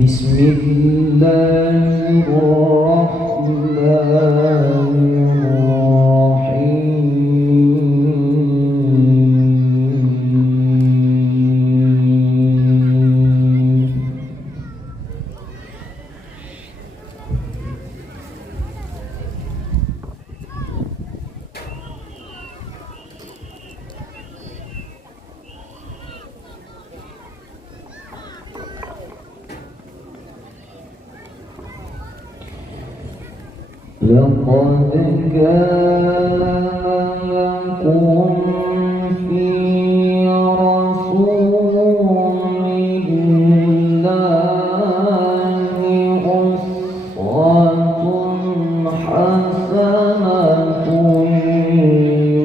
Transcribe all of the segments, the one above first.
بسم الله الرحمن الرحيم. لقد كان لكم في رسول الله أسوة حسنة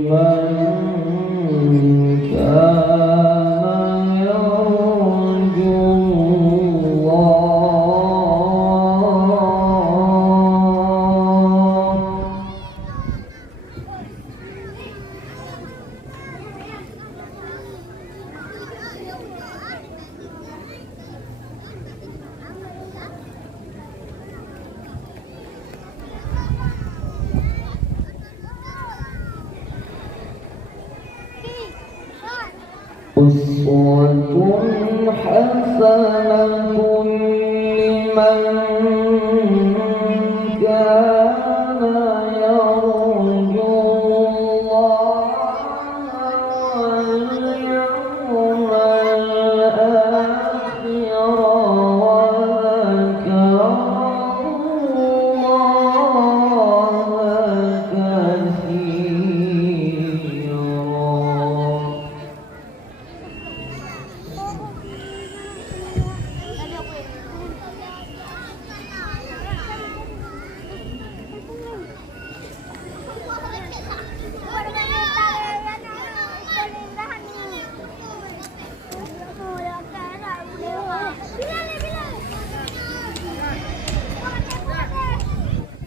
لمن كان يرجو أسوة حسنة لمن كان يرجو الله واليوم الآخر وذكر الله كثيرا.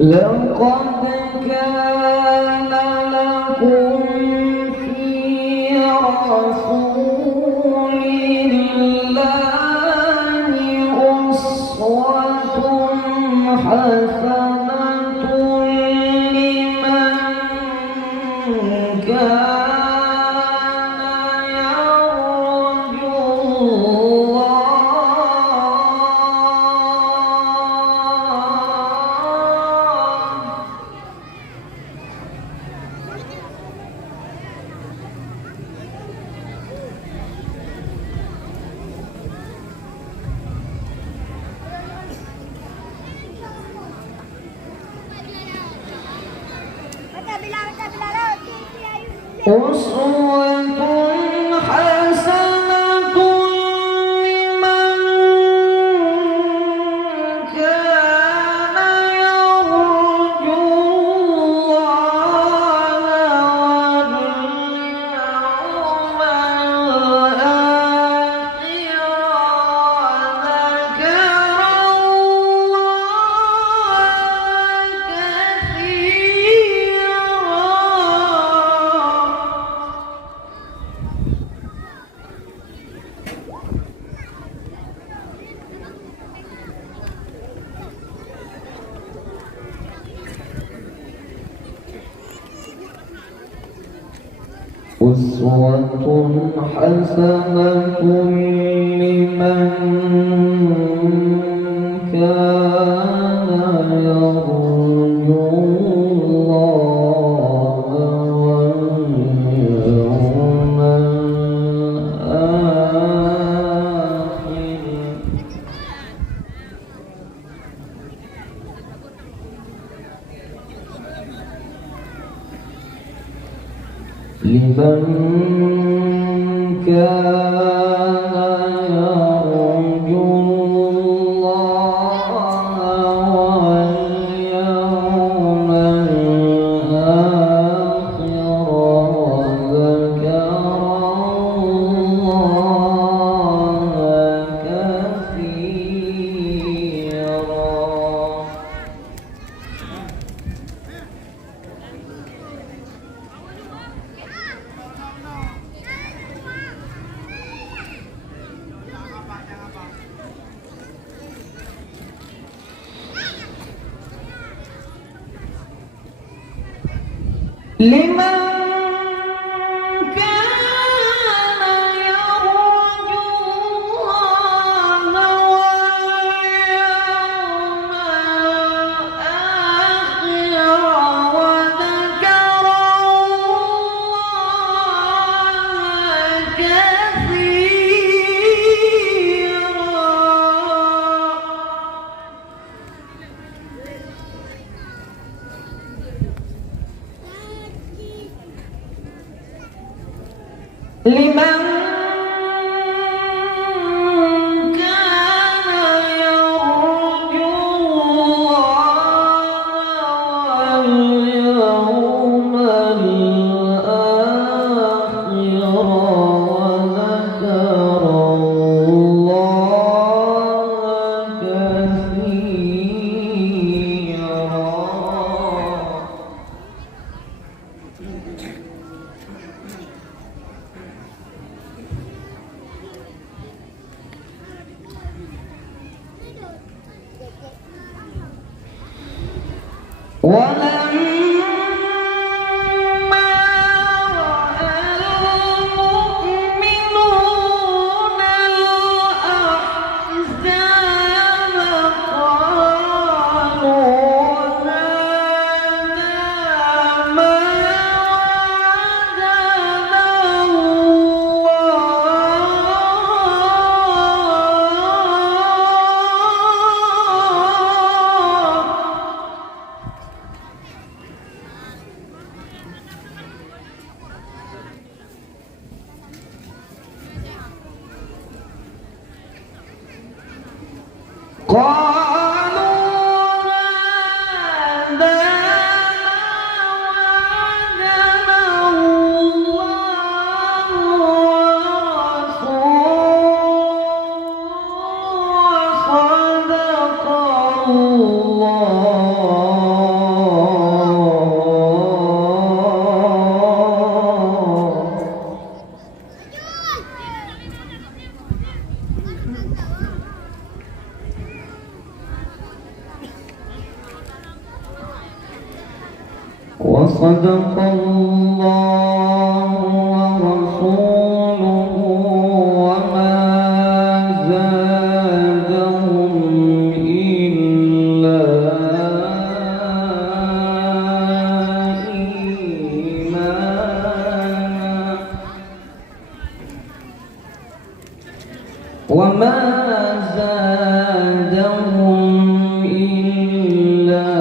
لقد كان لكم في رسول الله أسوة حسنة لمن كان يرجو أسوة حسنة لمن كان يرجو الله واليوم الآخر لمن كان يرجو الله واليوم الآخر وذكر الله كثيرا. لمن لمن كان يرجو الله واليوم الآخر وذكر الله كثيرا. ولما رأى المؤمنون الأحزاب قالوا هذا ما وصدق الله ورسوله وما زادهم إلا إيمانا وما زادهم إلا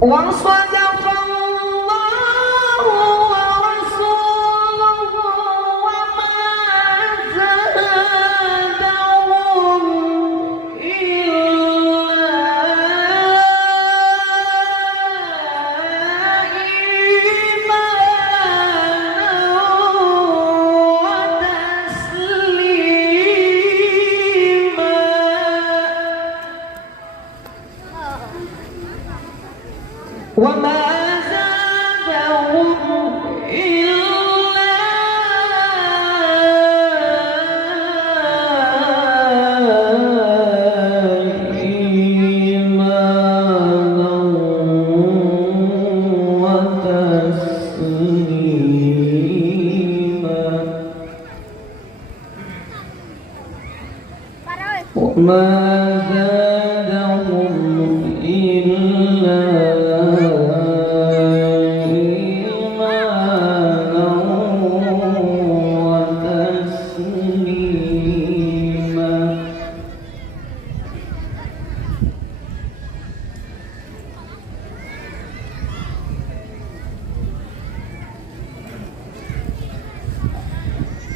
وصدق الله ورسوله وما زادهم إلا إيمانا وتسليما وما زادهم إلا إيمانا وتسليما وما زادهم إلا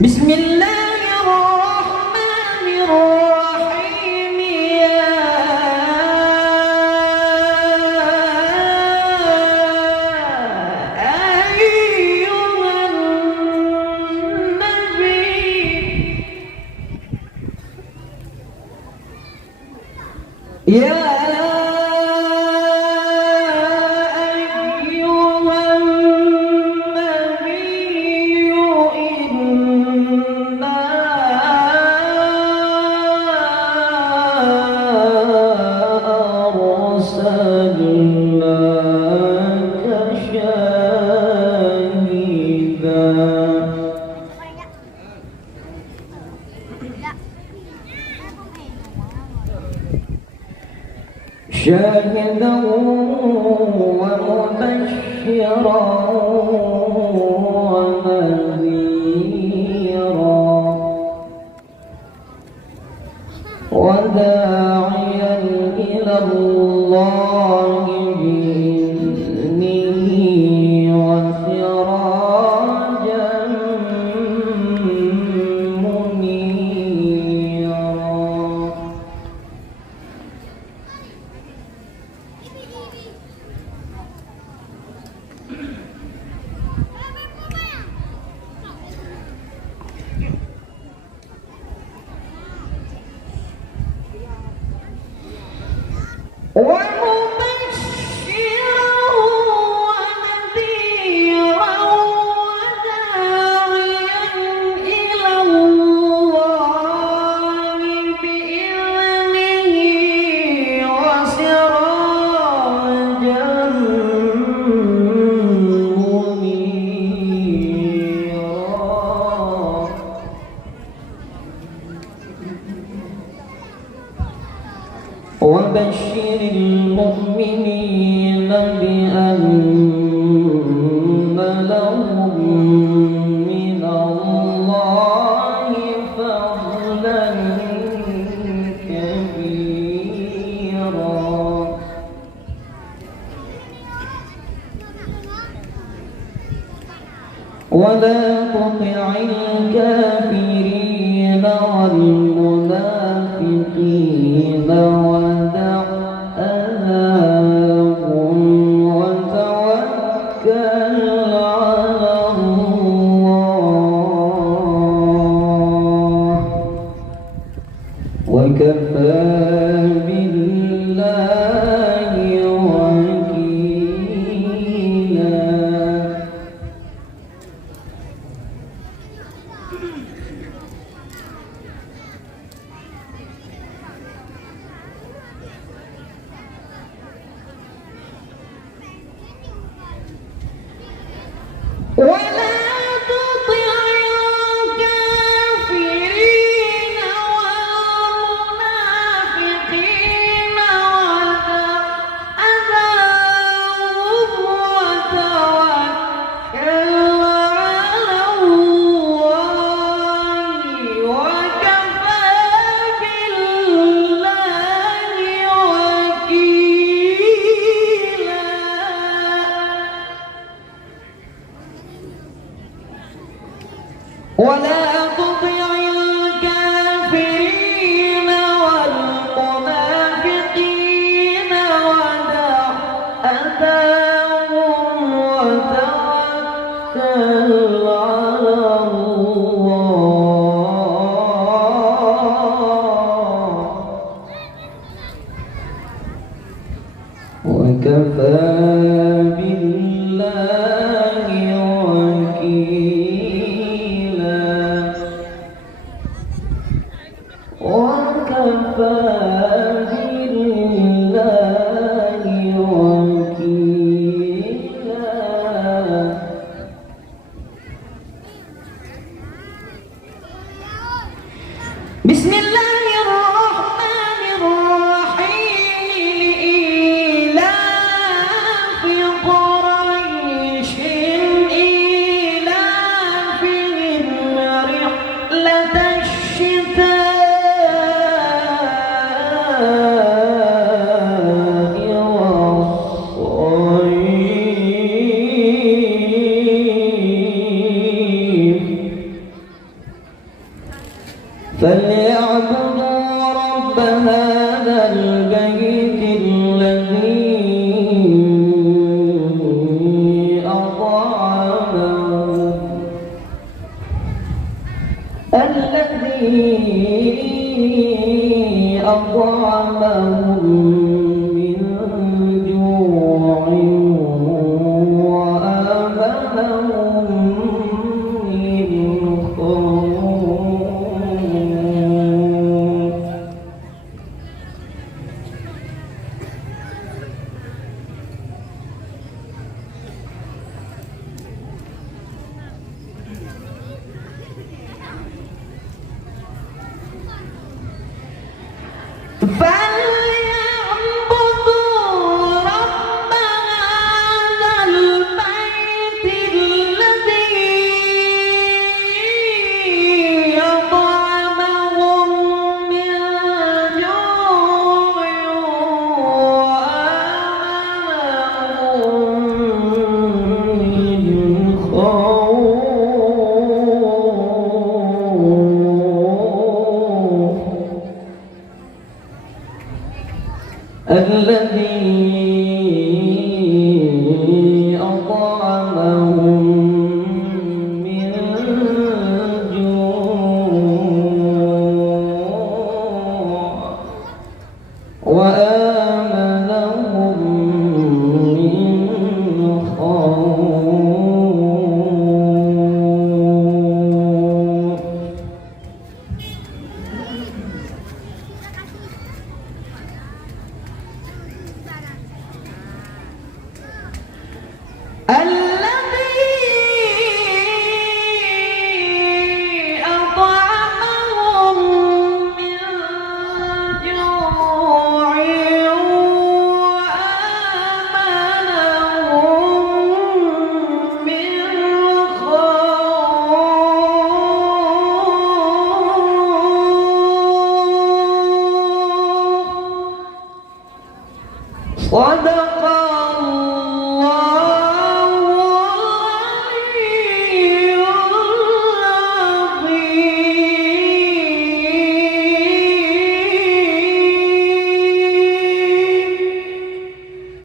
بسم الله الرحمن الرحيم يا يا أيها النبي إنا أرسلناك شاهدا ومبشرا ونذيرا وداعيا إلى الله بإذنه وسراجا منيرا ومبشرا ونذيرا وداعيا إلى الله بإذنه وسراجا منيرا وبشر المؤمنين بأن لهم من الله فضلا كبيرا ولا تطع الكافرين والمنافقين ودع أذاهم وتوكل على الله وكفى بالله وكيلا ولا تطع الكافرين والمنافقين ودع أذاهم وتوكل على الله وكفى بالله وكيلا ولا تطع الكافرين والمنافقين ودع أذاهم وتوكل على الله وكفى بالله وكيلا وكفى بالله وكيلا بسم الله الرحمن الرحيم لإيلاف قريش إيلافهم رحلة الشتاء والصيف فليعبدوا رب هذا البيت الذي أطعمهم من جوع وآمنهم من خوف. فليعبدوا رب هذا البيت الذي أطعمهم من جوع وآمنهم من خوف. الذي أطعمهم من جوع وآمنهم من خوف. الذي أطعمهم من جوع وآمنهم من خوف.